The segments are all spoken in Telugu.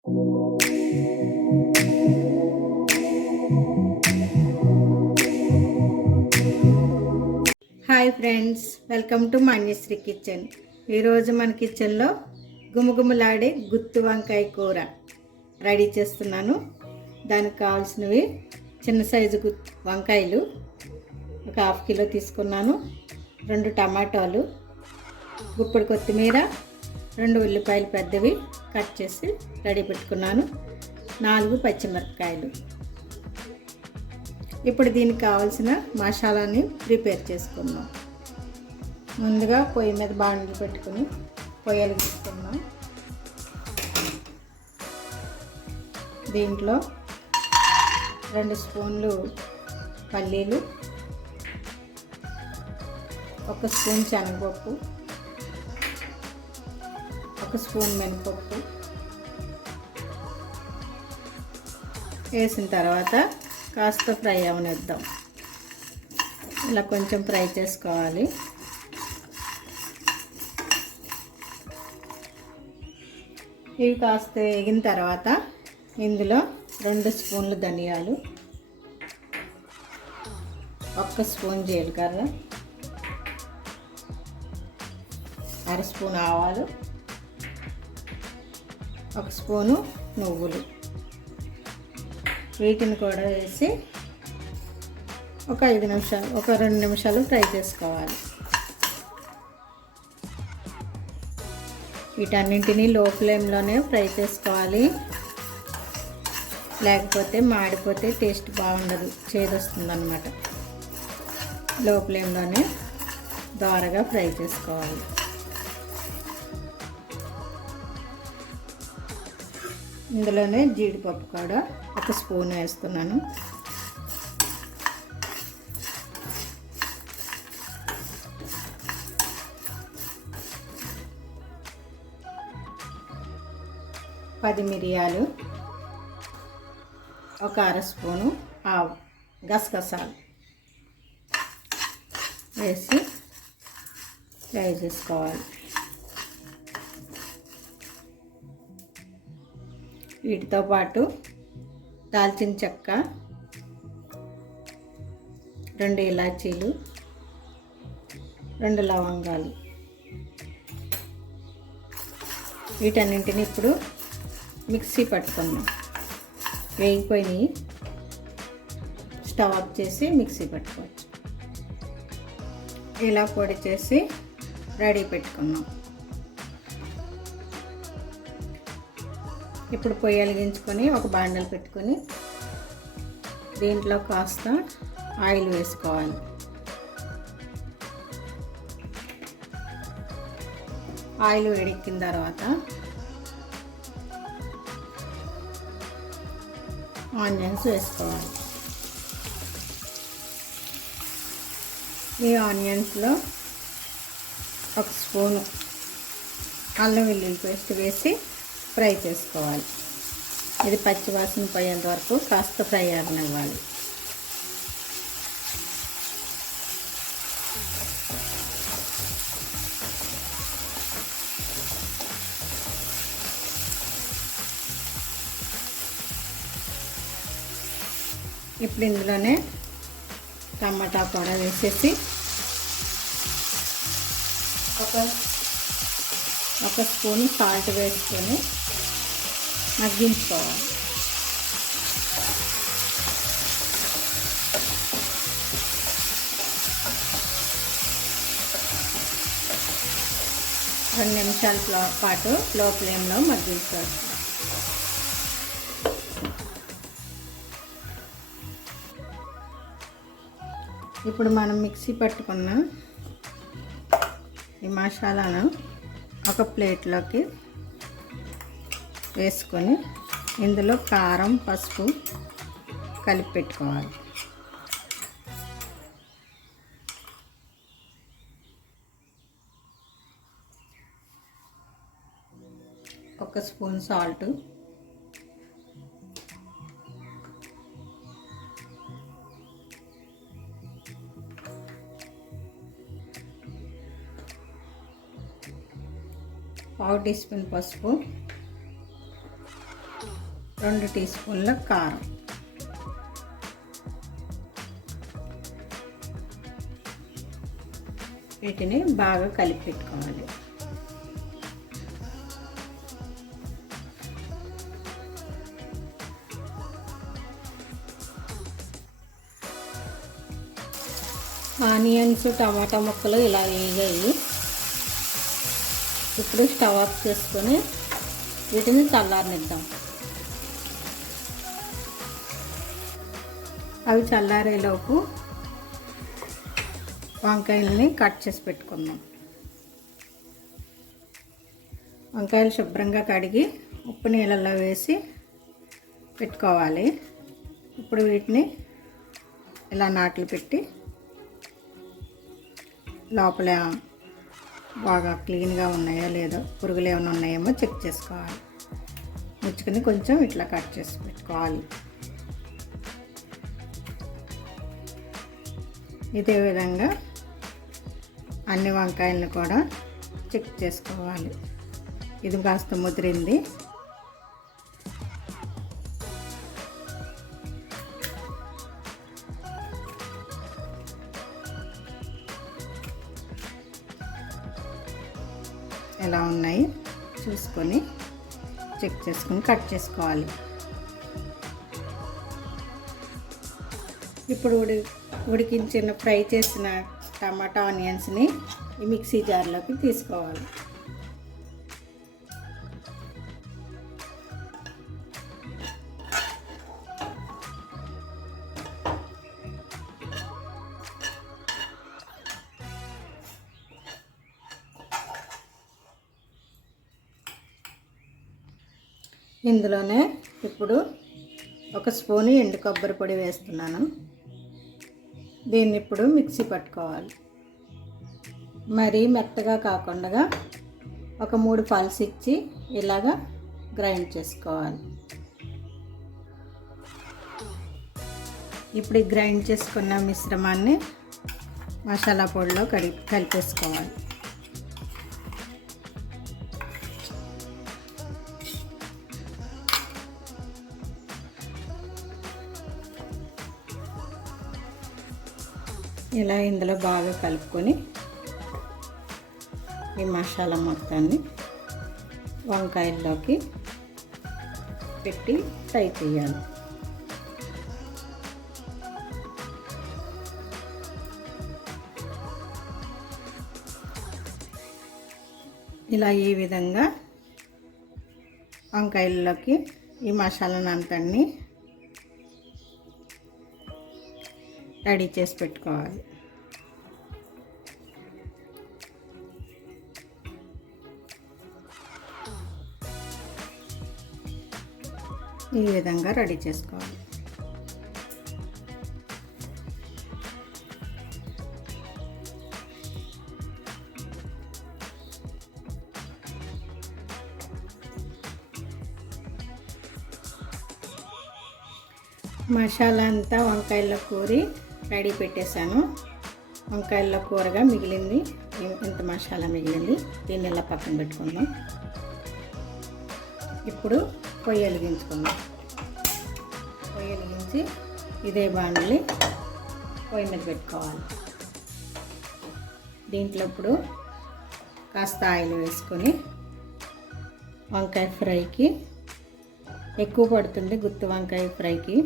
Hi friends, welcome to Manyashri kitchen. ఈరోజు మన కిచెన్లో గుమగుమలాడే గుత్తి వంకాయ కూర రెడీ చేస్తున్నాను. దానికి కావాల్సినవి చిన్న సైజు వంకాయలు ఒక 1/2 కిలో తీసుకున్నాను, 2 టమాటాలు, గుప్పెడు కొత్తిమీర, 2 ఉల్లిపాయలు పెద్దవి కట్ చేసి రెడీ పెట్టుకున్నాను, 4 పచ్చిమిరపకాయలు. ఇప్పుడు దీనికి కావాల్సిన మసాలాని ప్రిపేర్ చేసుకుందాం. ముందుగా పొయ్యి మీద బాండలు పెట్టుకుని పొయ్యి వెలిగిస్తున్నాం. దీంట్లో 2 స్పూన్లు పల్లీలు, 1 స్పూన్ శనగపప్పు, 1 స్పూన్ మినపప్పు వేసిన తర్వాత కాస్త ఫ్రై అవనిద్దాం. ఇలా కొంచెం ఫ్రై చేసుకోవాలి. ఇవి కాస్త వేగిన తర్వాత ఇందులో 2 స్పూన్లు ధనియాలు, 1 స్పూన్ జీలకర్ర, 1/2 స్పూన్ ఆవాలు, 1 స్పూను నువ్వులు, వీటిని కూడా వేసి ఒక 2 నిమిషాలు ఫ్రై చేసుకోవాలి. వీటన్నింటినీ లో ఫ్లేమ్లోనే ఫ్రై చేసుకోవాలి, లేకపోతే మాడిపోతే టేస్ట్ బాగుండదు, చేదొస్తుంది అన్నమాట. లో ఫ్లేమ్లోనే దోరగా ఫ్రై చేసుకోవాలి. ఇందులోనే జీడిపప్పు కూడా 1 స్పూన్ వేస్తున్నాను. పది మిరియాలు, 1/2 స్పూను గసగసాలు వేసి ఫ్రై చేసుకోవాలి. వీటితో పాటు దాల్చిన చెక్క, 2 ఇలాచీలు, 2 లవంగాలు, వీటన్నింటిని ఇప్పుడు మిక్సీ పట్టుకుందాం. వేగిపోయినాయి, స్టవ్ ఆఫ్ చేసి మిక్సీ పట్టుకోవచ్చు. ఇలా పొడి చేసి రెడీ పెట్టుకున్నాం. ఇప్పుడు పొయ్యి వెలిగించుకొని ఒక బాండలు పెట్టుకొని దీంట్లో కాస్త ఆయిల్ వేసుకోవాలి. ఆయిల్ వేడెక్కిన తర్వాత ఆనియన్స్ వేసుకోవాలి. ఈ ఆనియన్స్లో 1 స్పూను అల్లం వెల్లుల్లి పేస్ట్ వేసి ఫ్రై చేసుకోవాలి. ఇది పచ్చివాసన పోయేంత వరకు కాస్త ఫ్రై అవ్వాలి. ఇప్పుడు ఇందులోనే టమాటా కూడా వేసేసి ఒక స్పూన్ సాల్ట్ వేసుకొని మగ్గించుకోవాలి. రెండు నిమిషాల పాటు లో ఫ్లేమ్లో మగ్గించుకోవాలి. ఇప్పుడు మనం మిక్సీ పట్టుకున్న ఈ మసాలాను ఒక ప్లేట్లోకి వేసుకొని ఇందులో కారం, పసుపు కలిపి పెట్టుకోవాలి. ఒక స్పూన్ సాల్ట్, పావు టీ స్పూన్ పసుపు, 2 టీ స్పూన్ల కారం, వీటిని బాగా కలిపి పెట్టుకోవాలి. ఆనియన్స్ టమాటా ముక్కలు ఇలా వేగాయి. ఇప్పుడు స్టవ్ ఆఫ్ చేసుకొని వీటిని చల్లారనిద్దాం. అవి చల్లారేలోపు వంకాయలని కట్ చేసి పెట్టుకుందాం. వంకాయలు శుభ్రంగా కడిగి ఉప్పు నీళ్ళల్లో వేసి పెట్టుకోవాలి. ఇప్పుడు వీటిని ఇలా నాట్లు పెట్టి లోపల బాగా క్లీన్గా ఉన్నాయో లేదో, పురుగులు ఏమైనా ఉన్నాయేమో చెక్ చేసుకోవాలి. ముచ్చుకొని కొంచెం ఇట్లా కట్ చేసి పెట్టుకోవాలి. ఇదే విధంగా అన్ని వంకాయలను కూడా చెక్ చేసుకోవాలి. ఇది కాస్త ముదిరింది. ఎలా ఉన్నాయి చూసుకొని చెక్ చేసుకొని కట్ చేసుకోవాలి. ఇప్పుడు ఉడికించిన ఫ్రై చేసిన టమాటా ఆనియన్స్ని ఈ మిక్సీ జార్లోకి తీసుకోవాలి. ఇందులోనే ఇప్పుడు 1 స్పూను ఎండు కొబ్బరి పొడి వేస్తున్నాను. దీన్ని ఇప్పుడు మిక్సీ పట్టుకోవాలి. మరీ మెత్తగా కాకుండా ఒక 3 పల్స్ ఇచ్చి ఇలాగా గ్రైండ్ చేసుకోవాలి. ఇప్పుడు గ్రైండ్ చేసుకున్న మిశ్రమాన్ని మసాలా పొడిలో కలిపేసుకోవాలి. ఇలా ఇందులో బాగా కలుపుకొని ఈ మసాలా మొత్తాన్ని వంకాయల్లోకి పెట్టి ఫ్రై చేయాలి. ఇలా ఈ విధంగా వంకాయల్లోకి ఈ మసాలాను అంతని రెడీ చేసి పెట్టుకోవాలి. ఈ విధంగా రెడీ చేసుకోవాలి. మసాలా అంతా వంకాయల్లో కూరి రెడీ పెట్టేశాను. వంకాయల్లో కూరగా మిగిలింది, ఇంత మసాలా మిగిలింది. దీన్ని ఇలా పక్కన పెట్టుకుందాం. ఇప్పుడు పొయ్యి వెలిగించుకుందాం. పొయ్యి వెలిగించి ఇదే బాండలి పొయ్యి మీద పెట్టుకోవాలి. దీంట్లో ఇప్పుడు కాస్త ఆయిల్ వేసుకొని వంకాయ ఫ్రైకి ఎక్కువ పడుతుంది, గుత్తి వంకాయ ఫ్రైకి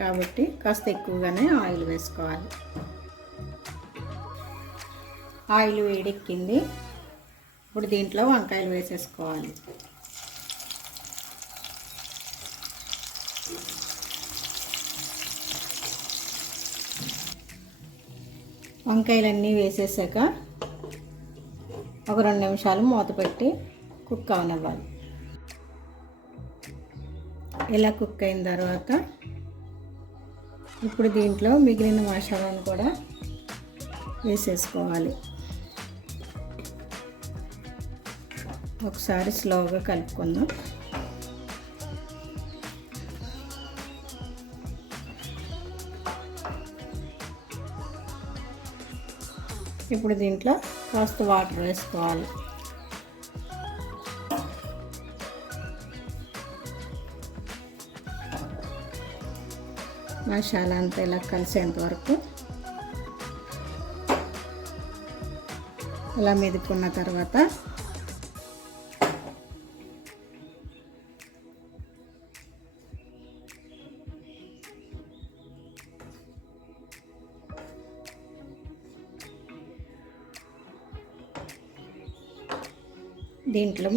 కాబట్టి కాస్త ఎక్కువగానే ఆయిల్ వేసుకోవాలి. ఆయిల్ వేడెక్కింది. ఇప్పుడు దీంట్లో వంకాయలు వేసేసుకోవాలి. వంకాయలన్నీ వేసేసాక ఒక 2 నిమిషాలు మూత పెట్టి కుక్ అవనివ్వాలి. ఇలా కుక్ అయిన తర్వాత ఇప్పుడు దీంట్లో మిగిలిన మసాలాను కూడా వేసేసుకోవాలి. ఒకసారి స్లోగా కలుపుకుందాం. ఇప్పుడు దీంట్లో కాస్త వాటర్ వేసుకోవాలి. మసాలా అంతా ఇలా కలిసేంత వరకు ఇలా మెదుపుకున్న తర్వాత దీంట్లో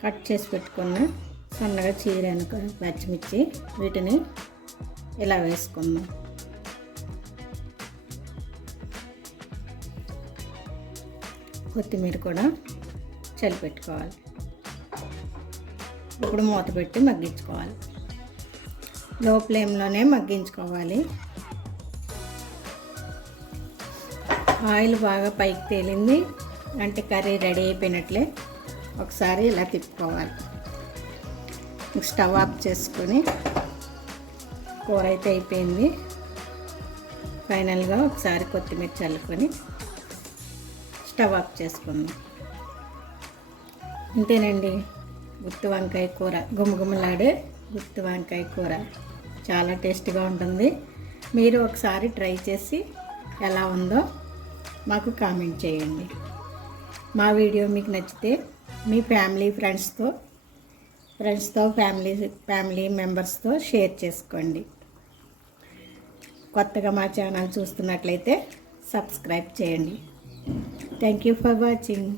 కట్ చేసి పెట్టుకున్న సన్నగా చీరాను పచ్చిమిర్చి వీటిని ఇలా వేసుకుందాం. కొత్తిమీర కూడా చల్లిపెట్టుకోవాలి. ఇప్పుడు మూత పెట్టి మగ్గించుకోవాలి. లో ఫ్లేమ్లోనే మగ్గించుకోవాలి. ఆయిల్ బాగా పైకి తేలింది అంటే కర్రీ రెడీ అయిపోయినట్లే. ఒకసారి ఇలా తిప్పుకోవాలి. స్టవ్ ఆఫ్ చేసుకొని కూర అయితే అయిపోయింది. ఫైనల్గా ఒకసారి కొత్తిమీర చల్లుకొని స్టవ్ ఆఫ్ చేసుకుందాం. అంతేనండి, గుత్తి వంకాయ కూర, గుమగుమలాడే గుత్తి వంకాయ కూర చాలా టేస్టీగా ఉంటుంది. మీరు ఒకసారి ట్రై చేసి ఎలా ఉందో మాకు కామెంట్ చేయండి. మా వీడియో మీకు నచ్చితే మీ ఫ్రెండ్స్తో ఫ్యామిలీ మెంబర్స్తో షేర్ చేసుకోండి. కొత్తగా మా ఛానల్ చూస్తున్నట్లయితే సబ్స్క్రైబ్ చేయండి. Thank you for watching.